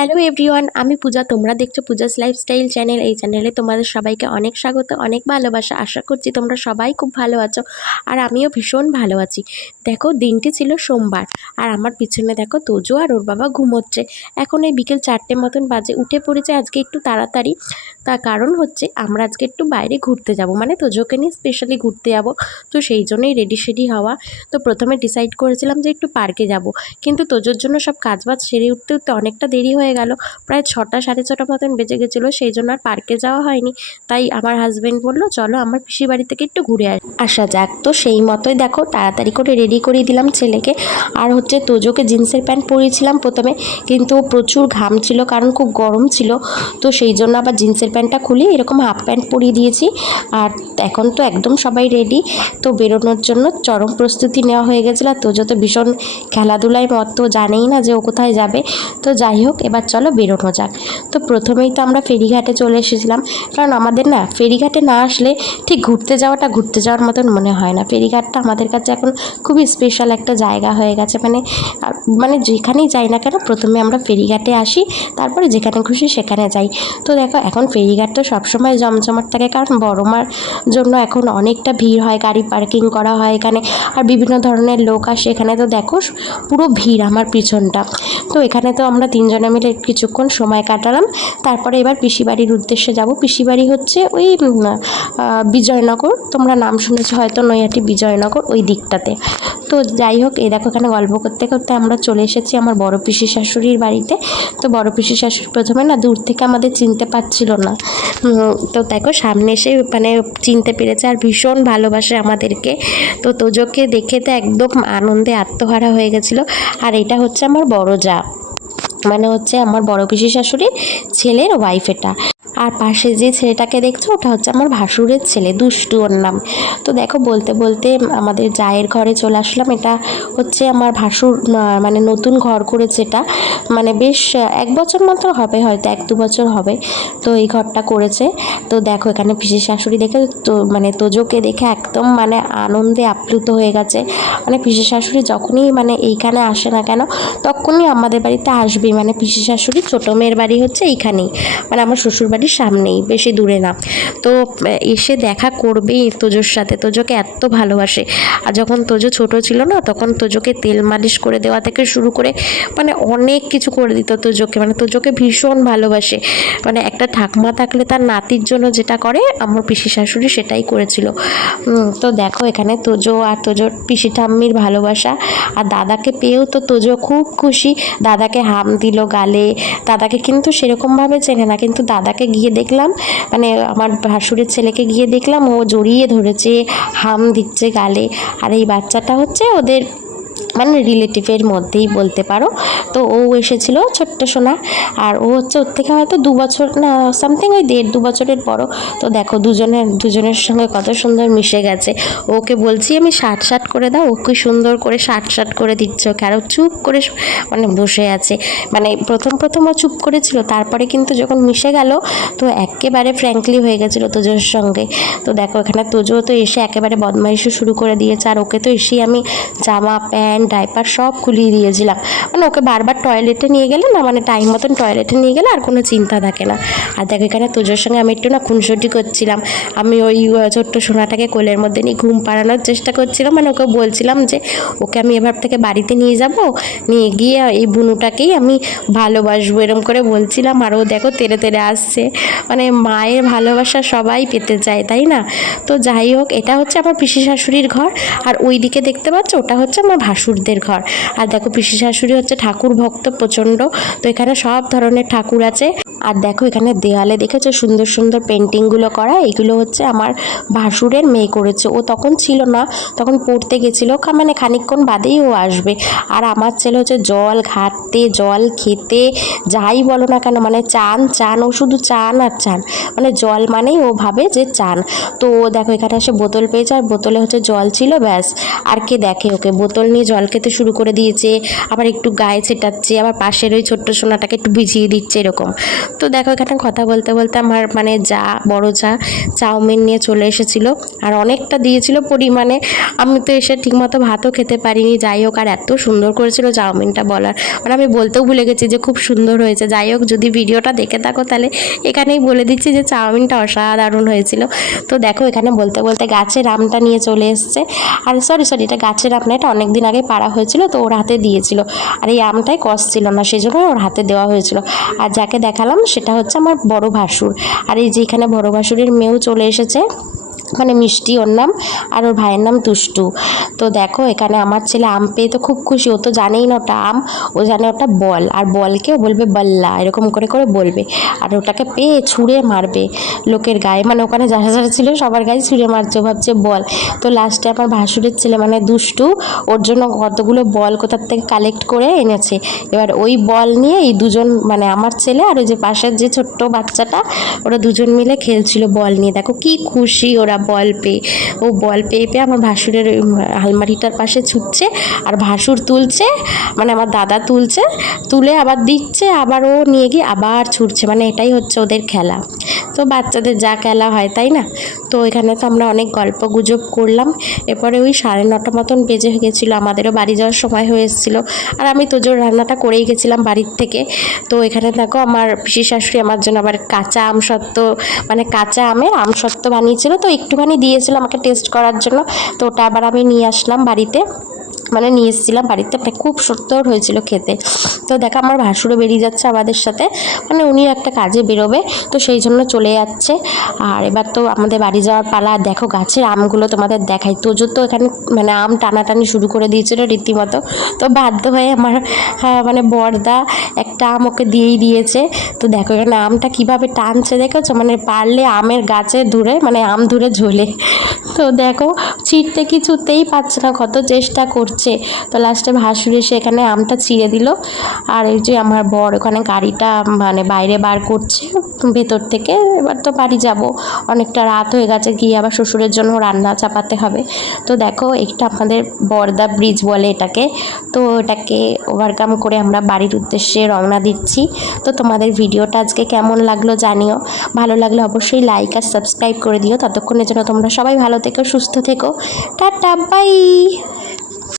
Hello everyone, আমি পূজা। তোমরা দেখছো পূজাস লাইফস্টাইল চ্যানেল। এই চ্যানেলে তোমাদের সবাইকে অনেক স্বাগত, অনেক ভালোবাসা। আশা করছি তোমরা সবাই খুব ভালো আছো, আর আমিও ভীষণ ভালো আছি। দেখো, দিনটি ছিল সোমবার, আর আমার পিছনে দেখো তোজো আর ওর বাবা ঘুমোচ্ছে। এখন এই বিকেল 4টে মতন বাজে। উঠে পড়েছে আজকে একটু তাড়াতাড়ি। তার কারণ হচ্ছে আমরা আজকে একটু বাইরে ঘুরতে যাব, মানে তোজোকে নিয়ে স্পেশালি ঘুরতে যাব। তো সেই জন্যই রেডি সেডি হওয়া। তো প্রথমে ডিসাইড করেছিলাম যে একটু পার্কে যাব, কিন্তু তোজোর জন্য সব কাজবাজ সেরে উঠতে উঠতে অনেকটা দেরি হয়ে গেল। প্রায় 6টা সাড়ে 6টা মতন বেজে গেছিলো, সেই জন্য আর পার্কে যাওয়া হয়নি। তাই আমার হাজব্যান্ড বললো চলো আমার পিসির বাড়ি থেকে একটু ঘুরে আসা যাক। তো সেই মতোই দেখো তাড়াতাড়ি করে রেডি করিয়ে দিলাম ছেলেকে। আর হচ্ছে তোজোকে জিন্সের প্যান্ট পরিয়েছিলাম প্রথমে, কিন্তু প্রচুর ঘাম ছিল কারণ খুব গরম ছিল। তো সেই জন্য আবার জিন্সের প্যান্টটা খুলে এরকম হাফ প্যান্ট পরিয়ে দিয়েছি। আর এখন তো একদম সবাই রেডি, তো বেরোনোর জন্য চরম প্রস্তুতি নেওয়া হয়ে গেছিলো। আর তোজো তো ভীষণ খেলাধুলায় মতো, জানেই না যে ও কোথায় যাবে। তো যাই হোক, এবার চলো বেরোনো যাক। তো প্রথমেই তো আমরা ফেরিঘাটে চলে এসেছিলাম, কারণ আমাদের না ফেরিঘাটে না আসলে ঠিক ঘুরতে যাওয়ার মতন মনে হয় না। ফেরিঘাটটা আমাদের কাছে এখন খুবই স্পেশাল একটা জায়গা হয়ে গেছে। মানে যেখানেই যাই না কেন প্রথমে আমরা ফেরিঘাটে আসি, তারপরে যেখানে খুশি সেখানে যাই। তো দেখো, এখন ফেরিঘাটটা সবসময় জমজমাট থাকে, কারণ বড় মার জন্য এখন অনেকটা ভিড় হয়, গাড়ি পার্কিং করা হয় এখানে, আর বিভিন্ন ধরনের লোক আসে এখানে। তো দেখো পুরো ভিড় আমার পিছনটা। তো এখানে তো আমরা তিনজনে মিলে কিছুক্ষণ সময় কাটালাম। তারপরে এবার পিসিবাড়ির উদ্দেশ্যে যাব। পিসিবাড়ি হচ্ছে ওই বিজয়নগর, তোমরা নাম শুনেছো হয়তো, নৈহাটি বিজয়নগর ওই দিকটাতে। তো যাই হোক, এই দেখো এখানে গল্প করতে করতে আমরা চলে এসেছি আমার বড় পিসি শাশুড়ির বাড়িতে। তো বড় পিসি শাশুড়ি প্রথমে না দূর থেকে আমাদের চিনতে পারছিল না। তো দেখো সামনে এসে মানে চিনতে পেরেছে, আর ভীষণ ভালোবাসে আমাদেরকে। তো তোজোকে দেখে তো একদম আনন্দে আত্মহারা হয়ে গেছিলো। আর এটা হচ্ছে আমার বড় যা, মানে হচ্ছে আমার বড় পিসি শাশুড়ির ছেলের ওয়াইফ এটা। আর পাশে যে ছেলেটাকে দেখছো ওটা হচ্ছে আমার ভাসুরের ছেলে, দুষ্টু ওর নাম। তো দেখো বলতে বলতে আমাদের জায়ের ঘরে চলে আসলাম। এটা হচ্ছে আমার ভাসুর মানে নতুন ঘর করেছে এটা, মানে বেশ 1 বছর মতো হবে, হয়তো 1-2 বছর হবে। তো এই ঘরটা করেছে। তো দেখো এখানে পিসি শাশুড়ি দেখে তো মানে তোজোকে দেখে একদম মানে আনন্দে আপ্লুত হয়ে গেছে। মানে পিসি শাশুড়ি যখনই মানে এইখানে আসে না কেন তখনই আমাদের বাড়িতে আসবেই। মানে পিসি শাশুড়ি ছোটো মেয়ের বাড়ি হচ্ছে এইখানেই, মানে আমার শ্বশুর বাড়ির সামনেই, বেশি দূরে না। তো এসে দেখা করবেই তোজোর সাথে, তোজোকে এত ভালোবাসে। আর যখন তোজো ছোট ছিল না, তখন তোজোকে তেল মালিশ করে দেওয়া থেকে শুরু করে মানে অনেক কিছু করে দিত তোজোকে। মানে তোজোকে ভীষণ ভালোবাসে। মানে একটা ঠাকমা থাকলে তার নাতির জন্য যেটা করে আমার পিসি শাশুড়ি সেটাই করেছিল। তো দেখো এখানে তোজো আর তোজোর পিসি ঠাম্মির ভালোবাসা। আর দাদাকে পেয়েও তো তোজো খুব খুশি। দাদাকে হাম দিল গালে। দাদাকে কিন্তু সেরকমভাবে চেনে না, কিন্তু দাদাকে গিয়ে দেখলাম, মানে আমার ভাসুরের ছেলেকে গিয়ে দেখলাম ও জড়িয়ে ধরেছে, হাম দিচ্ছে গালে। আর এই বাচ্চাটা হচ্ছে ওদের মানে রিলেটিভের মধ্যেই বলতে পারো। তো ও এসেছিল ছোট্ট সোনা, আর ও হচ্ছে ওর থেকে হয়তো 2 বছর না সামথিং, ওই 1.5-2 বছরের বড়। তো দেখো দুজনের সঙ্গে কত সুন্দর মিশে গেছে। ওকে বলছি আমি শার্ট করে দাও, ও কি সুন্দর করে শার্ট করে দিচ্ছে ওকে। আর ও চুপ করে মানে বসে আছে। মানে প্রথম ও চুপ করেছিল, তারপরে কিন্তু যখন মিশে গেল তো একেবারে ফ্র্যাঙ্কলি হয়ে গেছিলো তোজোর সঙ্গে। তো দেখো এখানে তোজো তো এসে একেবারে বদমাইশি শুরু করে দিয়েছে। আর ওকে তো এসেই আমি জামা প্যান্ট ডাইপার সব খুলিয়ে দিয়েছিলাম। মানে ওকে বারবার টয়লেটে নিয়ে গেলে না, মানে টাইম মতন টয়লেটে নিয়ে গেলে আর কোনো চিন্তা থাকে না। আর দেখো এখানে তোজোর সঙ্গে আমি একটু না খুনসুটি করছিলাম। আমি ওই ছোট্ট সোনাটাকে কোলের মধ্যে নিয়ে ঘুম পাড়ানোর চেষ্টা করছিলাম। মানে ওকে বলছিলাম যে ওকে আমি এবার থেকে বাড়িতে নিয়ে যাব, নিয়ে গিয়ে এই বুনুটাকেই আমি ভালোবাসবো, এরম করে বলছিলাম। আর ও দেখো তেড়ে তেড়ে আসছে। মানে মায়ের ভালোবাসা সবাই পেতে চায়, তাই না? তো যাই হোক, এটা হচ্ছে আমার পিসি শাশুড়ির ঘর। আর ওই দিকে দেখতে পাচ্ছ ওটা হচ্ছে আমার ভাসুরদের ঘর। আর দেখো পিসি শাশুড়ি হচ্ছে ঠাকুর ভক্ত প্রচণ্ড। তো এখানে সব ধরনের ঠাকুর আছে। আর দেখো এখানে দেওয়ালে দেখেছো সুন্দর সুন্দর পেন্টিংগুলো করা, এগুলো হচ্ছে আমার ভাসুরের মেয়ে করেছে। ও তখন ছিল না, তখন পড়তে গেছিলো, মানে খানিকক্ষণ বাদেই ও আসবে। আর আমার ছেলে হচ্ছে জল ঘাটতে, জল খেতে, যাই বলো না কেন, মানে চান ও শুধু চান আর চান। মানে জল মানেই ও ভাবে যে চান। তো ও দেখো এখানে এসে বোতল পেয়েছে, আর বোতলে হচ্ছে জল ছিল, ব্যাস। আর কে দেখে ওকে, বোতল নিয়ে জল খেতে শুরু করে দিয়েছে। আবার একটু গায়ে ছেটাচ্ছে, আবার পাশের ওই ছোট্ট সোনাটাকে একটু ভিজিয়ে দিচ্ছে, এরকম। তো দেখো এখানে কথা বলতে বলতে আমার মানে বড় যা চাউমিন নিয়ে চলে এসেছিল, আর অনেকটা দিয়েছিল পরিমাণে। আমি তো এসে ঠিকমতো ভাতও খেতে পারিনি। যাই হোক, আর এত সুন্দর করেছিল চাউমিনটা বলার মানে আমি বলতেও ভুলে গেছি যে খুব সুন্দর হয়েছে। যাই হোক, যদি ভিডিওটা দেখে থাকো তাহলে এখানেই বলে দিচ্ছি যে চাউমিনটা অসাধারণ হয়েছিল। তো দেখো এখানে বলতে বলতে গাছের আমটা নিয়ে চলে এসছে। আর সরি এটা গাছের আম না, এটা অনেক দিন আগে পাড়া হয়েছিল, তো ওর হাতে দিয়েছিল। আর এই আমটাই কষ ছিল না, সেই জন্য ওর হাতে দেওয়া হয়েছিল। আর যাকে দেখালাম সেটা হচ্ছে আমার বড় ভাসুর। আর এই যে এখানে বড় ভাসুরের মেয়েও চলে এসেছে, মানে মিষ্টি ওর নাম, আর ওর ভাইয়ের নাম দুষ্টু। তো দেখো এখানে আমার ছেলে আম পেয়ে তো খুব খুশি। ও তো জানেই না ওটা আম, ও জানে ওটা বল, আর বলকেও বলবে বল্লা, এরকম করে করে বলবে। আর ওটাকে পেয়ে ছুঁড়ে মারবে লোকের গায়ে, মানে ওখানে যারা যারা ছিল সবার গায়ে ছুঁড়ে মারছে, ভাবছে বল। তো লাস্টে আমার ভাসুরের ছেলে মানে দুষ্টু ওর জন্য কতগুলো বল কোথার থেকে কালেক্ট করে এনেছে। এবার ওই বল নিয়ে এই দুজন মানে আমার ছেলে আর ওই যে পাশের যে ছোট্ট বাচ্চাটা, ওরা দুজন মিলে খেলছিল বল নিয়ে। দেখো কি খুশি ওরা বল পেয়ে। ও বল পেয়ে পেয়ে আমার ভাসুরের আলমারিটার পাশে ছুটছে, আর ভাসুর তুলছে, মানে আমার দাদা তুলছে, তুলে আবার দিচ্ছে, আবার ও নিয়ে গিয়ে আবার ছুটছে। মানে এটাই হচ্ছে ওদের খেলা। তো বাচ্চাদের যা খেলা হয় তাই না। তো এখানে তো আমরা অনেক গল্প গুজব করলাম। এরপরে ওই 9:30 মতন বেজে গেছিলো, আমাদেরও বাড়ি যাওয়ার সময় হয়ে এসেছিলো। আর আমি তোজোর রান্নাটা করেই গেছিলাম বাড়ির থেকে। তো এখানে দেখো আমার পিসি শাশুড়ি আমার জন্য আবার কাঁচা আমসত্ত্ব, মানে কাঁচা আমের আমসত্ত্ব বানিয়েছিল, তো একটুখানি দিয়েছিল আমাকে টেস্ট করার জন্য। তো ওটা আবার আমি নিয়ে আসলাম বাড়িতে, মানে নিয়ে এসেছিলাম বাড়িতে। খুব সুন্দর হয়েছিল খেতে। তো দেখো আমার ভাসুরও বেরিয়ে যাচ্ছে আমাদের সাথে, মানে উনি একটা কাজে বেরোবে, তো সেই জন্য চলে যাচ্ছে। আর এবার তো আমাদের বাড়ি যাওয়ার পালা। দেখো গাছের আমগুলো তোমাদের দেখাই। তোজো তো এখানে মানে আম টানাটানি শুরু করে দিয়েছিল রীতিমতো। তো বাধ্য হয়ে আমার মানে বড়দা একটা আম ওকে দিয়েই দিয়েছে। তো দেখো এখানে আমটা কীভাবে টানছে দেখেছো, মানে পারলে আমের গাছে ধরে মানে আম ধরে ঝোলে। তো দেখো ছিঁড়তে কিছুতেই পারছে না, কত চেষ্টা করছে। তো লাস্টে ভাসুর এসে এখানে আমটা ছিঁড়ে দিল। আর এই যে আমার বর ওখানে গাড়িটা মানে বাইরে বার করছে ভেতর থেকে। এবার তো বাড়ি যাব, অনেকটা রাত হয়ে গেছে, গিয়ে আবার শ্বশুরের জন্য রান্না চাপাতে হবে। তো দেখো এটা আমাদের বর্দা ব্রিজ বলে এটাকে। তো এটাকে ওভারকাম করে আমরা বাড়ির উদ্দেশ্যে রওনা দিচ্ছি। তো তোমাদের ভিডিওটা আজকে কেমন লাগলো জানিও। ভালো লাগলে অবশ্যই লাইক আর সাবস্ক্রাইব করে দিও। ততক্ষণের জন্য তোমরা সবাই ভালো থেকো, সুস্থ থেকো। Tata, by.